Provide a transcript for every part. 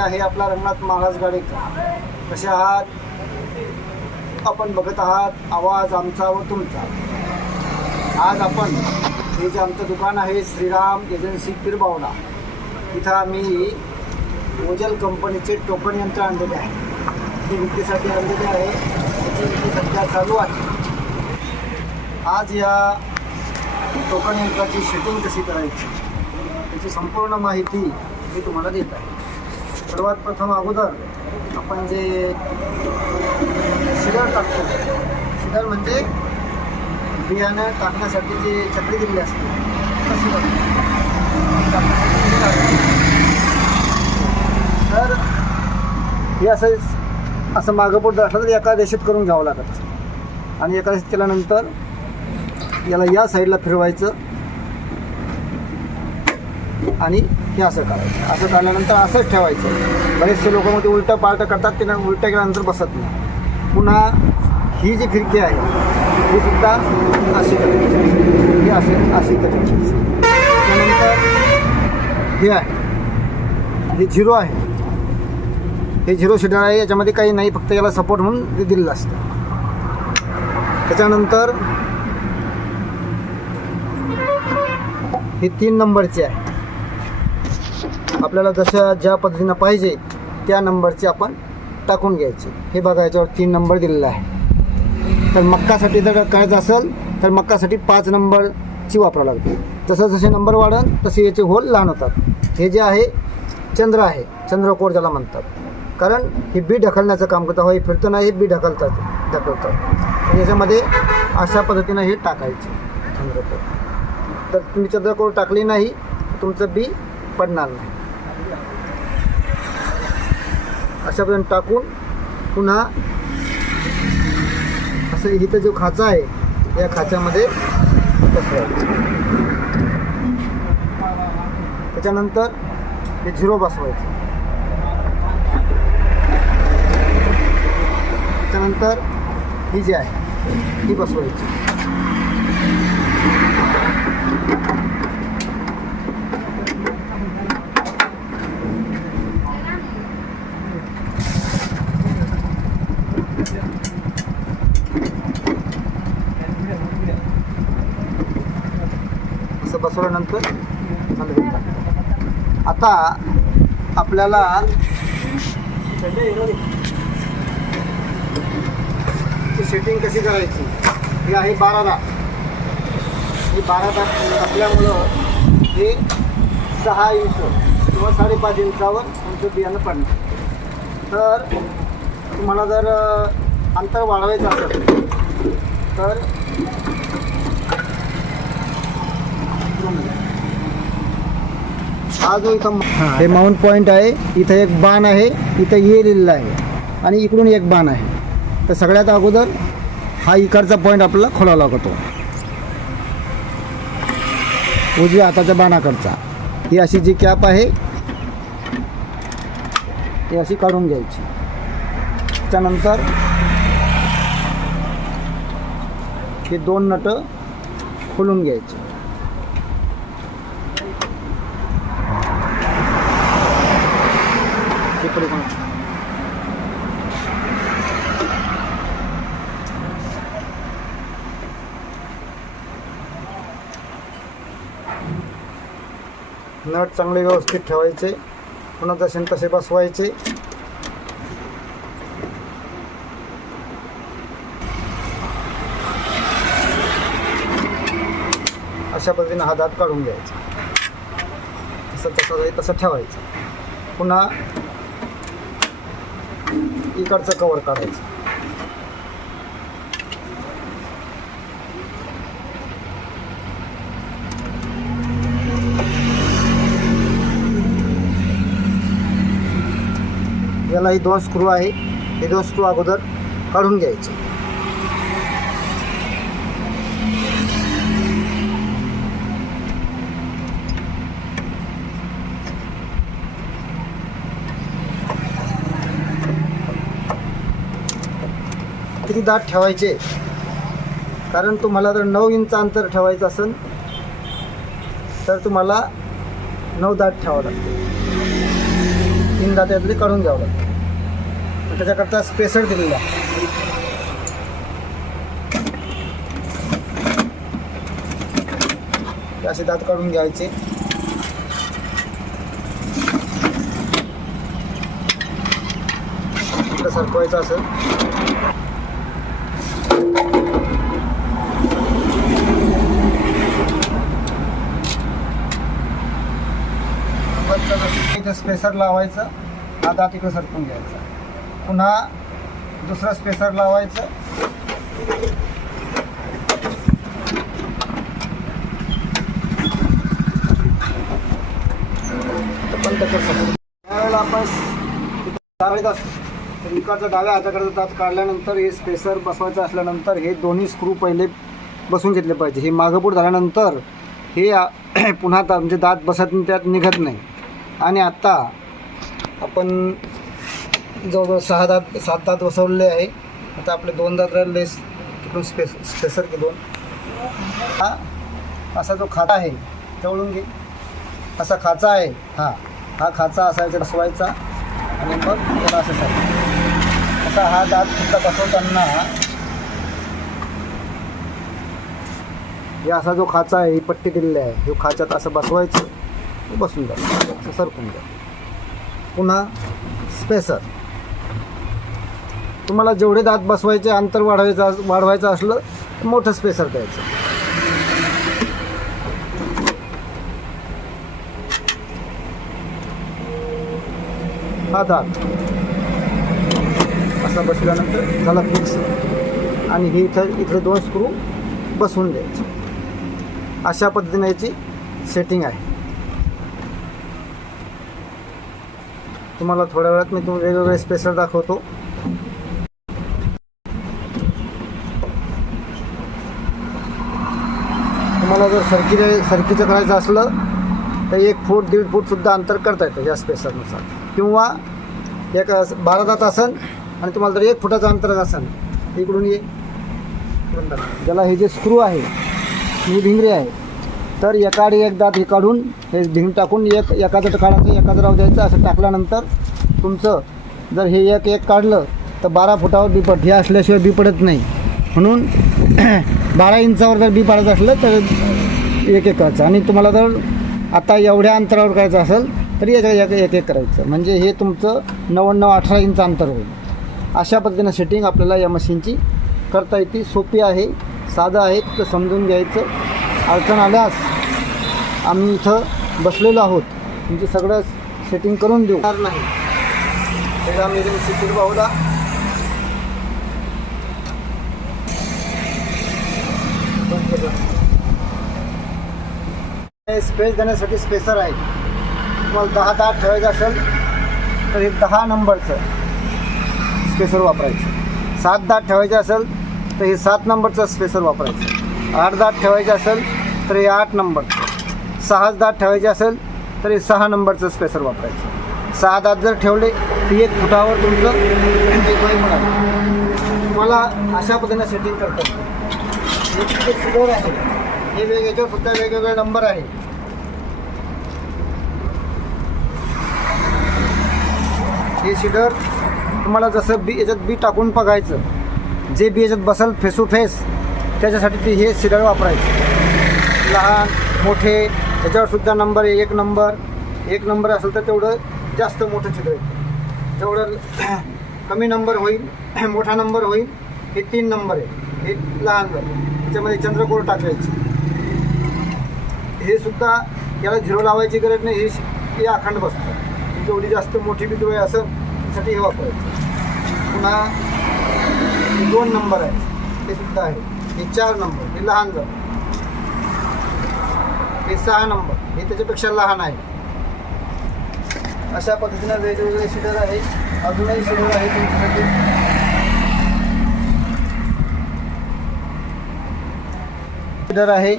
आहे आपला रंगनाथ महाराज गाडेकर. कसे आहात? आपण बघत आहात आवाज आमचा व तुमचा. आज आपण हे जे आमचं दुकान आहे श्रीराम एजन्सी पिरबावडा, इथं आम्ही ओजल कंपनीचे टोकन यंत्र आणलेले आहे. ते विक्रीसाठी आणलेले आहे. त्याची विक्री सध्या चालू आहे. आज या टोकन यंत्राची सेटिंग कशी करायची त्याची संपूर्ण माहिती मी तुम्हाला देत आहे. सर्वात प्रथम अगोदर आपण जे शिडर टाकतो, शिडर म्हणजे बियाणं टाकण्यासाठी जे चक्री दिलेली असते तशी तर हे असं मागं पुढं असलं तर एका रेषेत करून घ्यावं लागत असतं. आणि एका रेषेत केल्यानंतर याला या साईडला फिरवायचं आणि हे असं करायचं. असं काढल्यानंतर असंच ठेवायचं. बरेचसे लोक मग ते उलटं पालटं करतात, ते उलटं केल्यानंतर बसत नाही. पुन्हा ही जी फिरकी आहे ही सुद्धा अशी करायची, ही अशी करायची. त्यानंतर हे आहे, हे झिरो आहे, हे झिरो शिडर आहे. याच्यामध्ये काही नाही, फक्त याला सपोर्ट म्हणून ते दिलेलं असतं. त्याच्यानंतर हे 3 नंबरचे आहे. आपल्याला ज्या पद्धतीनं पाहिजे त्या नंबरचे आपण टाकून घ्यायचे. हे बघा याच्यावर 3 नंबर दिलेला आहे. तर मक्कासाठी जर करायचं असेल तर मक्कासाठी 5 नंबरची वापरावं लागते. जसे नंबर वाढन तसे याचे होल लहान होतात. हे जे आहे चंद्र आहे, चंद्रकोर ज्याला म्हणतात, कारण हे बी ढकलण्याचं काम करतं. हे फिरतं नाही, हे बी ढकलतात. याच्यामध्ये अशा पद्धतीनं हे टाकायचे चंद्रकोर. तर तुम्ही चंद्रकोर टाकली नाही तुमचं बी पडणार नाही. अशा पद्धतीने टाकून पुन्हा असं इथं जो खाचा आहे या खाच्यामध्ये बसवायचं. त्याच्यानंतर हे झिरो बसवायचं. त्याच्यानंतर ही जी आहे ही बसवायची. असं बसवल्यानंतर आता आपल्याला सेटिंग कशी करायची. ही आहे 12 दाब. ही 12 दाब टाकल्यामुळं हे 6 इंच किंवा 5.5 इंचावर तुमचं बियाणं पडणार. तर तुम्हाला जर अंतर वाढवायचं असेल तर हा जो इथं हे माउंट पॉईंट आहे, इथं एक बाण आहे, इथं ये लिहिलेलं आहे आणि इकडून एक बाण आहे. तर सगळ्यात अगोदर हा इकडचा पॉईंट आपल्याला खोलावा लागतो, उजव्या हाताच्या बाणाकडचा. ही अशी जी कॅप आहे ती अशी काढून घ्यायची. त्यानंतर हे 2 नट खोलून घ्यायचे. नट चांगले व्यवस्थित ठेवायचे. पुन्हा जसे तसे बसवायचे. अशा पद्धतीने हा दात काढून घ्यायचा. तसं ठेवायचं. पुन्हा इकडचं कवर काढायचं. याला ही 2 स्क्रू आहे. हे 2 स्क्रू अगोदर काढून घ्यायचे. किती दाट ठेवायचे, कारण तुम्हाला जर 9 इंच अंतर ठेवायचं असेल तर तुम्हाला 9 दाट ठेवावं लागते. 3 दात यातले काढून घ्यावं लागतं. त्याच्याकरता स्पेसर दिलेला आहे. असे दात काढून घ्यायचे. इकडं सरकवायचं असं. इथं स्पेसर लावायचं. हा दात इकडं सरकून घ्यायचा. पुन्हा दुसरा स्पेसर लावायचं. त्यावेळेला आपण चालत असतो तर इकडचा डाव्या हाताकडचा दात काढल्यानंतर हे स्पेसर बसवायचं असल्यानंतर हे दोन्ही स्क्रू पहिले बसून घेतले पाहिजे. हे मागपुढ झाल्यानंतर हे पुन्हा म्हणजे दात बसत त्यात निघत नाही. आणि आत्ता आपण जवळजवळ 7 दात बसवलेले आहे. आता आपले 2 दात राहिले तिकडून स्पेसर घेऊन हा असा जो खाचा आहे तळून घे. असा खाचा आहे. हा खाचा असायचा बसवायचा आणि मग त्याला असं असा हा दात सुद्धा बसवताना हे असा जो खाचा आहे ही पट्टी दिलेली आहे. हे खाच्यात असं बसवायचं बसून जातं असं सरकून द्या. पुन्हा स्पेसर तुम्हाला जेवढे दात बसवायचे अंतर वाढवायचं असलं तर मोठं स्पेसर द्यायचं. हा दात असा बसल्यानंतर झाला फिक्स. आणि हे इथले 2 स्क्रू बसवून द्यायचे. अशा पद्धतीने याची सेटिंग आहे. तुम्हाला थोड्या वेळात मी वेगवेगळे स्पेसर दाखवतो. तुम्हाला जर सरकीचं करायचं असलं तर 1 फूट 1.5 फूट सुद्धा अंतर करता येतं या स्पेसरनुसार. किंवा एक 12 दात असेल आणि तुम्हाला जर 1 फुटाचं अंतर असेल इकडून ये ज्याला हे जे स्क्रू आहे ही भिंगरी आहे तर एकाआडी एक दात हे काढून हे भिंग टाकून एकाचं काढायचं एकाचं राहू द्यायचं. असं टाकल्यानंतर तुमचं जर हे एक काढलं तर 12 फुटावर बी पडत. हे असल्याशिवाय बी पडत नाही. म्हणून 12 इंचावर जर बी पाडायचं असलं तर एक करायचं. आणि तुम्हाला जर आता एवढ्या अंतरावर करायचं असेल तरी एक करायचं. म्हणजे हे तुमचं 99-18 इंच अंतर होईल. अशा पद्धतीनं सेटिंग आपल्याला या मशीनची करता येते. सोपी आहे, साधं आहे, तर समजून घ्यायचं. अडचण आल्यास आम्ही इथं बसलेलो आहोत. म्हणजे सगळं सेटिंग करून देऊ नाही. त्याला आम्ही सिक्युर पाहूला स्पेस देण्यासाठी स्पेसर आहे. तुम्हाला 10 दात ठेवायचं असेल तर हे 10 नंबरचं स्पेसर वापरायचं. 7 दात ठेवायचे असेल तर हे 7 नंबरचं स्पेसर वापरायचं. 8 दात ठेवायचे असेल तर हे 8 नंबरचं. 6 दात ठेवायचे असेल तर हे 6 नंबरचं स्पेसर वापरायचं. 6 दात जर ठेवले तर 1 फुटावर तुमचं मिळालं. तुम्हाला अशा पद्धतीने सेटिंग करतात. हे शिडर आहे. हे याच्यावर सुद्धा वेगवेगळे नंबर आहे. हे शिडर तुम्हाला जसं याच्यात बी टाकून बघायचं. जे बी याच्यात बसल फेस टू फेस त्याच्यासाठी ते हे शिडर वापरायचं. लहान मोठे त्याच्यावरसुद्धा नंबर आहे. 1 नंबर असेल तर तेवढं जास्त मोठं छिद्र आहे. जेवढं कमी नंबर होईल मोठा नंबर होईल. हे 3 नंबर आहे. हे लहान त्याच्यामध्ये चंद्रकोर टाकायची. हे सुद्धा याला झिरो लावायची गरज नाही. हे अखंड बसतं. जेवढी जास्त मोठी बिजोळी असेल त्यासाठी हे वापरायचं. पुन्हा 2 नंबर आहे ते सुद्धा आहे. हे 4 नंबर हे लहान झालं. हे 6 नंबर हे त्याच्यापेक्षा लहान आहे. अशा पद्धतीनं वेगवेगळे शिडर आहे. अजूनही शिडर आहे तुमच्यासाठी. शिडर आहे.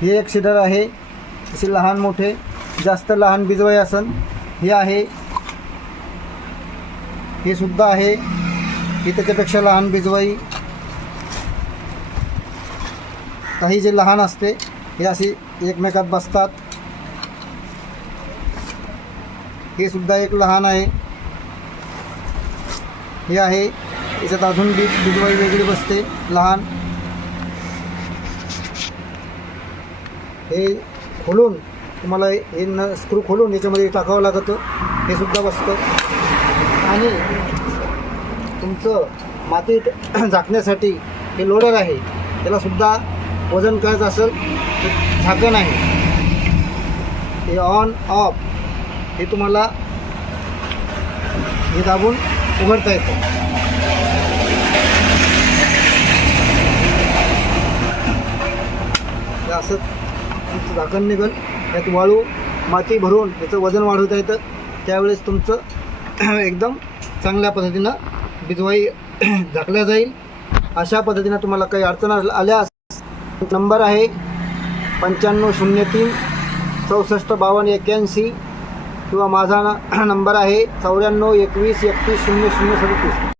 हे एक शिडर आहे. असे लहान मोठे जास्त लहान बिजवाई असन हे आहे. हे सुद्धा आहे. हे त्याच्यापेक्षा लहान बिजवाई. काही जे लहान असते हे अशी एकमेकात बसतात. हे सुद्धा एक लहान आहे. हे आहे, याच्यात अजून बिजवाई वेगळी बसते लहान. हे खोलून तुम्हाला हे स्क्रू खोलून याच्यामध्ये टाकावं लागतं. हे सुद्धा बसतं. आणि तुमचं माती झाकण्यासाठी हे लोडर आहे. त्यालासुद्धा वजन करायचं असेल तर झाकण आहे. हे ऑन ऑफ हे तुम्हाला हे दाबून उघडता येतं. असं तुमचं झाकण निघेल. यात वाळू माती भरून याचं वजन वाढवता येतं. त्यावेळेस तुमचं एकदम चांगल्या पद्धतीनं बिजवाई झाकल्या जाईल. अशा पद्धतीनं तुम्हाला काही अडचण आल्यास नंबर आहे 9503 64 52 81 किंवा माझा नंबर आहे 94 21 31 00 37.